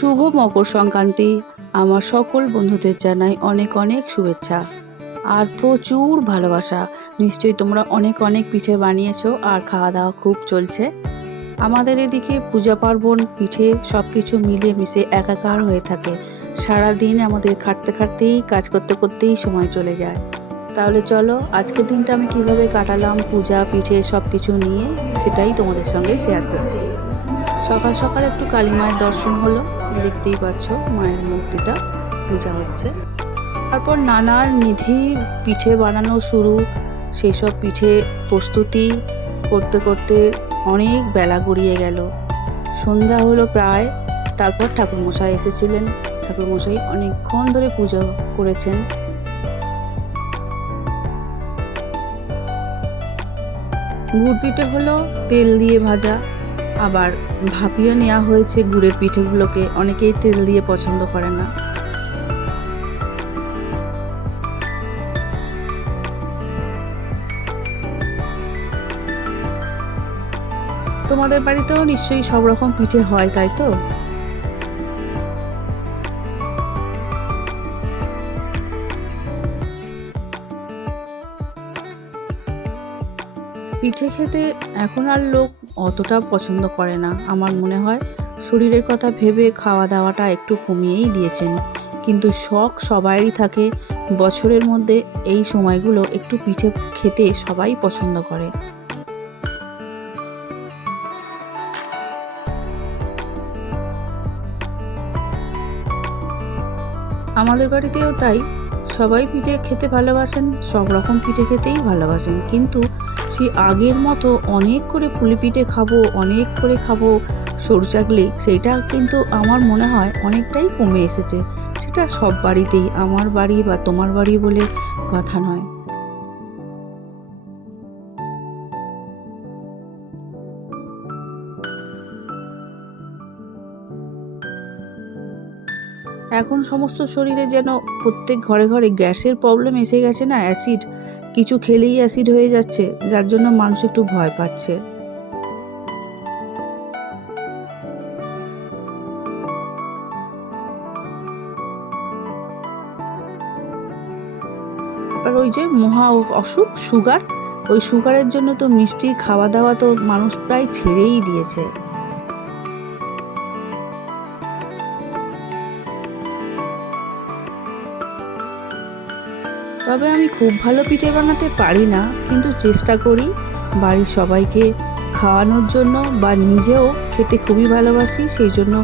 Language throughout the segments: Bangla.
শুভ মকর সংক্রান্তি। আমার সকল বন্ধুদের জানাই অনেক অনেক শুভেচ্ছা আর প্রচুর ভালোবাসা। নিশ্চয়ই তোমরা অনেক অনেক পিঠে বানিয়েছো আর খাওয়া দাওয়া খুব চলছে। আমাদের এদিকে পূজা পার্বণ পিঠে সব কিছু মিলিয়ে মিশে একাকার হয়ে থাকে। সারাদিন আমাদের খাটতে খাটতেই কাজ করতে করতেই সময় চলে যায়। তাহলে চলো আজকের দিনটা আমি কিভাবে কাটালাম পূজা পিঠে সব কিছু নিয়ে, সেটাই তোমাদের সঙ্গে শেয়ার করছি। সকাল সকাল একটু কালী মায়ের দর্শন হলো, দেখতেই পাচ্ছ মায়ের মূর্তিটা পূজা হচ্ছে। তারপর নানার নিধি পিঠে বানানো শুরু। সেই সব পিঠে প্রস্তুতি করতে করতে অনেক বেলা গড়িয়ে গেল, সন্ধ্যা হলো প্রায়। তারপর ঠাকুরমশাই এসেছিলেন। ঠাকুরমশাই অনেকক্ষণ ধরে পুজো করেছেন। গুড় পিঠে হলো তেল দিয়ে ভাজা, আবার ভাপিয়ে নেওয়া হয়েছে গুড়ের পিঠেগুলোকে। অনেকেই তেল দিয়ে পছন্দ করে না। তোমাদের বাড়িতেও নিশ্চয়ই সব রকম পিঠে হয়, তাই তো? পিঠে খেতে এখন আর লোক অতটা পছন্দ করে না। আমার মনে হয় শরীরের কথা ভেবে খাওয়া দাওয়াটা একটু কমিয়েই দিয়েছেন। কিন্তু শখ সবারই থাকে। বছরের মধ্যে এই সময়গুলো একটু পিঠে খেতে সবাই পছন্দ করে। আমাদের বাড়িতেও তাই। সবাই পিঠে খেতে ভালোবাসেন, সব রকম পিঠে খেতেই ভালোবাসেন। কিন্তু সেই আগের মতো অনেক করে পুলি পিঠে খাবো, অনেক করে খাবো সরু চাকলি, সেইটা কিন্তু আমার মনে হয় অনেকটাই কমে এসেছে। সেটা সব বাড়িতেই, আমার বাড়ি বা তোমার বাড়ি বলে কথা নয়। এখন সমস্ত শরীরে যেন প্রত্যেক ঘরে ঘরে গ্যাসের প্রবলেম এসে গেছে না, অ্যাসিড। কিছু খেলেই অ্যাসিড হয়ে যাচ্ছে, যার জন্য মানুষ একটু ভয় পাচ্ছে। আর ওই যে মহা অসুখ সুগার, ওই সুগারের জন্য তো মিষ্টির খাওয়া দাওয়া তো মানুষ প্রায় ছেড়েই দিয়েছে। তবে আমি খুব ভালো পিঠে বানাতে পারি না, কিন্তু চেষ্টা করি বাড়ির সবাইকে খাওয়ানোর জন্য, বা নিজেও খেতে খুবই ভালোবাসি। সেই জন্য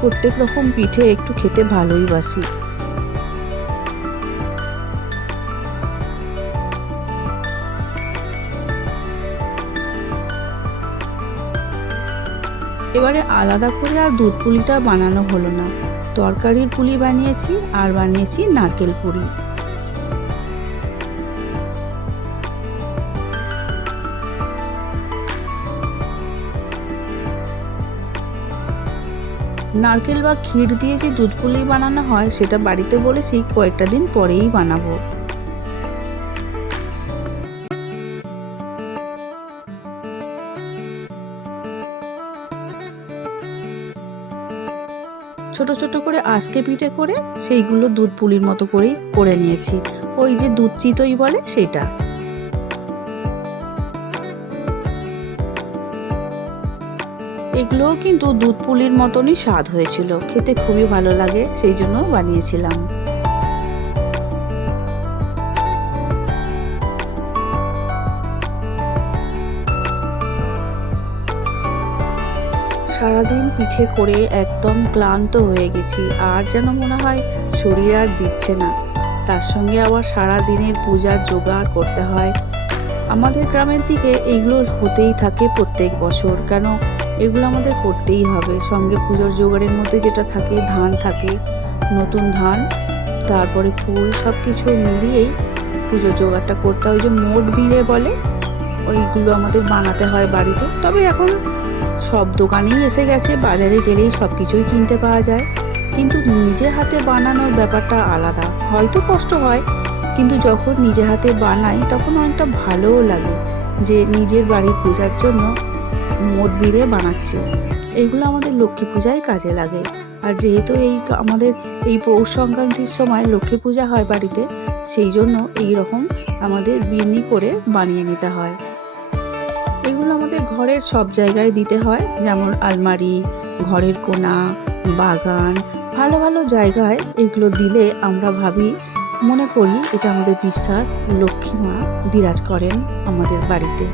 প্রত্যেক রকম পিঠে একটু খেতে ভালোই বাসি। এবারে আলাদা করে আর দুধ পুলিটা বানানো হলো না। তরকারির পুলি বানিয়েছি আর বানিয়েছি নারকেল পুরি। নারকেল বা ক্ষীর দিয়ে যে দুধ পুলি বানানো হয়, সেটা বাড়িতে বলেছি কয়েকটা দিন পরেই বানাবো। ছোট ছোট করে আজকে পিঠে করে সেইগুলো দুধ পুলির মতো করেই করে নিয়েছি। ওই যে দুধ চিতই বলে সেটা। এগুলোও কিন্তু দুধ পুলির মতনই স্বাদ হয়েছিল, খেতে খুবই ভালো লাগে, সেই জন্য বানিয়েছিলাম। সারাদিন পিঠে করে একদম ক্লান্ত হয়ে গেছি, আর যেন মনে হয় শরীর আর দিচ্ছে না। তার সঙ্গে আবার সারা দিনের পূজার জোগাড় করতে হয়। আমাদের গ্রামের দিকে এইগুলো হতেই থাকে প্রত্যেক বছর। কেন, এগুলো আমাদের করতেই হবে। সঙ্গে পুজোর জোগাড়ের মধ্যে যেটা থাকে, ধান থাকে, নতুন ধান, তারপরে ফুল, সব কিছু মিলিয়েই পুজোর জোগাড়টা করতে হয়। ওই যে মোট বিড়ে বলে, ওইগুলো আমাদের বানাতে হয় বাড়িতে। তবে এখন সব দোকানেই এসে গেছে, বাজারে গেলেই সব কিছুই কিনতে পাওয়া যায়। কিন্তু নিজে হাতে বানানোর ব্যাপারটা আলাদা। হয়তো কষ্ট হয়, কিন্তু যখন নিজে হাতে বানাই তখন অনেকটা ভালোও লাগে যে নিজের বাড়ির পূজার জন্য মোট বিড়ে বানাচ্ছি। এইগুলো আমাদের লক্ষ্মী পূজায় কাজে লাগে। আর যেহেতু আমাদের এই পৌষ সংক্রান্তির সময় লক্ষ্মী পূজা হয় বাড়িতে, সেই জন্য এই রকম আমাদের বিন্নি করে বানিয়ে নিতে হয়। এগুলো আমাদের ঘরের সব জায়গায় দিতে হয়, যেমন আলমারি, ঘরের কোণা, বাগান, ভালো ভালো জায়গায় এগুলো দিলে আমরা ভাবি, মনে করি এটা আমাদের বিশ্বাস লক্ষ্মী মা বিরাজ করেন আমাদের বাড়িতে।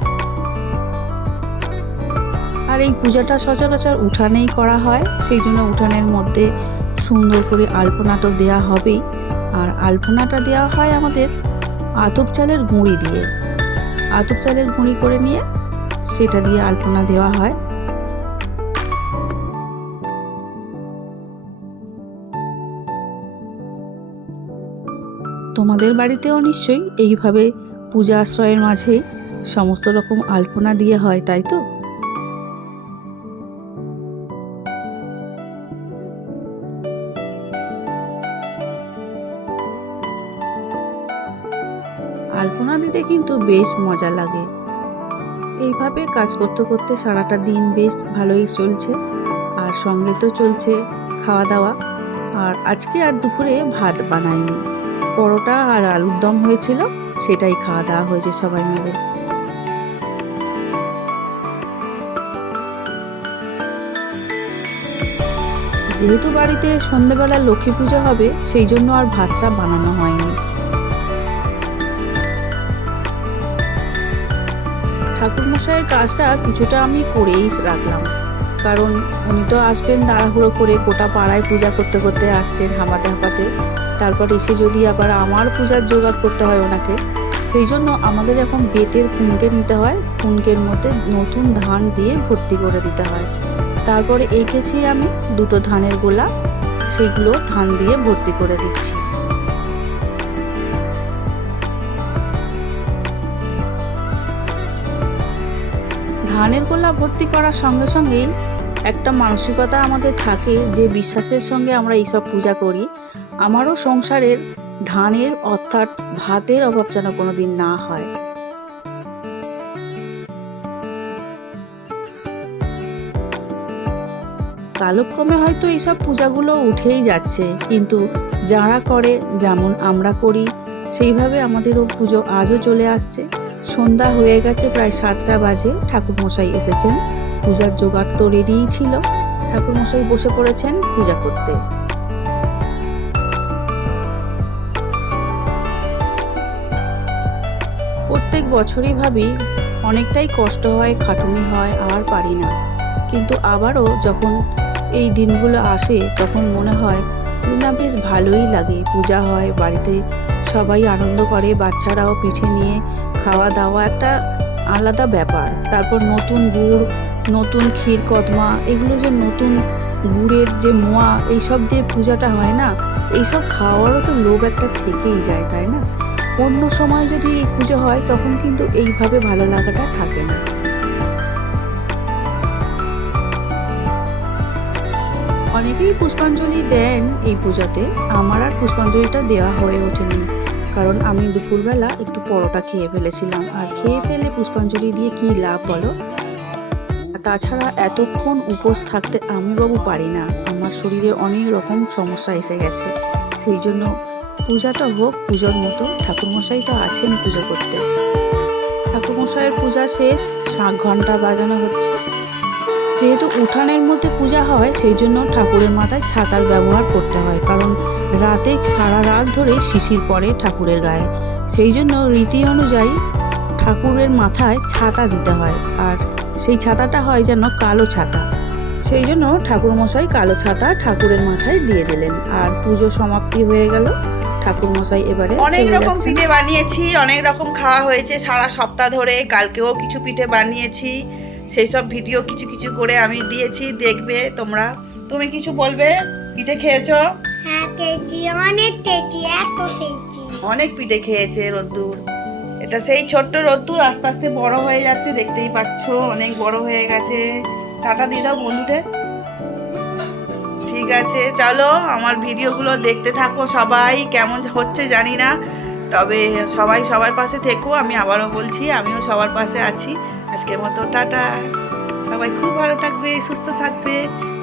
আর এই পূজাটা সচরাচর উঠানেই করা হয়, সেই জন্য উঠানের মধ্যে সুন্দর করে আলপনা তো দেওয়া হবেই। আর আলপনাটা দেওয়া হয় আমাদের আতপ চালের গুঁড়ি দিয়ে, আতপ চালের গুঁড়ি করে নিয়ে সেটা দিয়ে আলপনা দেওয়া হয়। তোমাদের বাড়িতেও নিশ্চয়ই এইভাবে পূজা আশ্রয়ের মাঝে সমস্ত রকম আলপনা দিয়ে হয়, তাই তো? আলপনা দিতে কিন্তু বেশ মজা লাগে। এইভাবে কাজ করতে করতে সারাটা দিন বেশ ভালোই চলছে, আর সঙ্গে তো চলছে খাওয়া দাওয়া। আর আজকে আর দুপুরে ভাত বানাইনি, পরোটা আর আলুর দম হয়েছিল, সেটাই খাওয়া দাওয়া হয়েছে সবাই মিলে। যেহেতু বাড়িতে সন্ধ্যেবেলা লক্ষ্মী পুজো হবে, সেই জন্য আর ভাতটা বানানো হয়নি। ঠাকুরমশাইয়ের কাজটা কিছুটা আমি করেই রাখলাম, কারণ উনি তো আসবেন তাড়াহুড়ো করে, গোটা পাড়ায় পূজা করতে করতে আসছেন হাঁপাতে হাঁপাতে, তারপর এসে যদি আবার আমার পূজার জোগাড় করতে হয় ওনাকে, সেই জন্য আমাদের এখন বেতের কুনকে নিতে হয়, কুনকের মধ্যে নতুন ধান দিয়ে ভর্তি করে দিতে হয়। তারপরে এঁকেছি আমি দুটো ধানের গোলা, সেগুলো ধান দিয়ে ভর্তি করে দিচ্ছি। ধানের গোলা ভর্তি করার সঙ্গে সঙ্গেই একটা মানসিকতা আমাদের থাকে, যে বিশ্বাসের সঙ্গে আমরা এইসব পূজা করি, আমারও সংসারের ধানের অর্থাৎ ভাতের অভাব যেন কোনোদিন না হয়। কালক্রমে হয়তো এইসব পূজাগুলো উঠেই যাচ্ছে, কিন্তু যারা করে, যেমন আমরা করি, সেইভাবে আমাদেরও পুজো আজও চলে আসছে। সন্ধ্যা হয়ে গেছে, প্রায় 7টা বাজে, ঠাকুরমশাই এসেছেন, পূজার জোগাড় তো রেডিই ছিল, ঠাকুরমশাই বসে পড়েছেন পূজা করতে। প্রত্যেক বছরই ভাবি অনেকটাই কষ্ট হয়, খাটুনি হয়, আর পারি না, কিন্তু আবারও যখন এই দিনগুলো আসে তখন মনে হয় না, বেশ ভালোই লাগে। পূজা হয় বাড়িতে, সবাই আনন্দ করে, বাচ্চারাও পিঠে নিয়ে খাওয়া দাওয়া একটা আলাদা ব্যাপার। তারপর নতুন গুড়, নতুন ক্ষীর কদমা, এগুলো যে নতুন গুড়ের যে মোয়া, এইসব দিয়ে পূজাটা হয় না, এইসব খাওয়ারও তো লোভ একটা থেকেই যায়, তাই না? অন্য সময় যদি এই পুজো হয় তখন কিন্তু এইভাবে ভালো লাগাটা থাকে না। অনেকেই পুষ্পাঞ্জলি দেন এই পূজাতে, আমার আর পুষ্পাঞ্জলিটা দেওয়া হয়ে ওঠেনি, কারণ আমি দুপুরবেলা একটু পরোটা খেয়ে ফেলেছিলাম, আর খেয়ে ফেলে পুষ্পাঞ্জলি দিয়ে কি লাভ বলো? তাছাড়া এতক্ষণ উপোস থাকতে আমি বাবু পারি না, আমার শরীরে অনেক রকম সমস্যা এসে গেছে। সেই জন্য পূজাটা হোক পুজোর মতো, ঠাকুরমশাই তো আছেন পুজো করতে। ঠাকুরমশাইয়ের পূজা শেষ, শাঁখ ঘন্টা বাজানো হচ্ছে। যেহেতু উঠানের মধ্যে পূজা হয়, সেই জন্য ঠাকুরের মাথায় ছাতার ব্যবহার করতে হয়, কারণ রাতে সারা রাত ধরে শিশির পড়ে ঠাকুরের গায়ে, সেই জন্য রীতি অনুযায়ী ঠাকুরের মাথায় ছাতা দিতে হয়, আর সেই ছাতাটা হয় যেন কালো ছাতা। সেই জন্য ঠাকুরমশাই কালো ছাতা ঠাকুরের মাথায় দিয়ে দিলেন, আর পুজো সমাপ্তি হয়ে গেল। ঠাকুরমশাই এবারে অনেক রকম পিঠে বানিয়েছি, অনেক রকম খাওয়া হয়েছে সারা সপ্তাহ ধরে। কালকেও কিছু পিঠে বানিয়েছি, সেই সব ভিডিও কিছু কিছু করে আমি দিয়েছি, দেখবে তোমরা। তুমি কিছু বলবে? পিঠে খেয়েছো? হ্যাঁ খেয়েছি, অনেক খেয়েছি, এত খেয়েছি। অনেক পিঠে খেয়েছে রোদ্দুর। এটা সেই ছোট্ট রোদ্দুর আস্তে আস্তে বড় হয়ে যাচ্ছে, দেখতেই পাচ্ছ অনেক বড় হয়ে গেছে। টাটা দিয়ে দাও বন্ধুদের। ঠিক আছে, চলো আমার ভিডিওগুলো দেখতে থাকো সবাই। কেমন হচ্ছে জানি না, তবে সবাই সবার পাশে থেকো। আমি আবারও বলছি, আমিও সবার পাশে আছি। আজকের মতো টাটা। সবাই খুব ভালো থাকবে, সুস্থ থাকবে।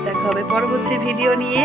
দেখা হবে পরবর্তী ভিডিও নিয়ে।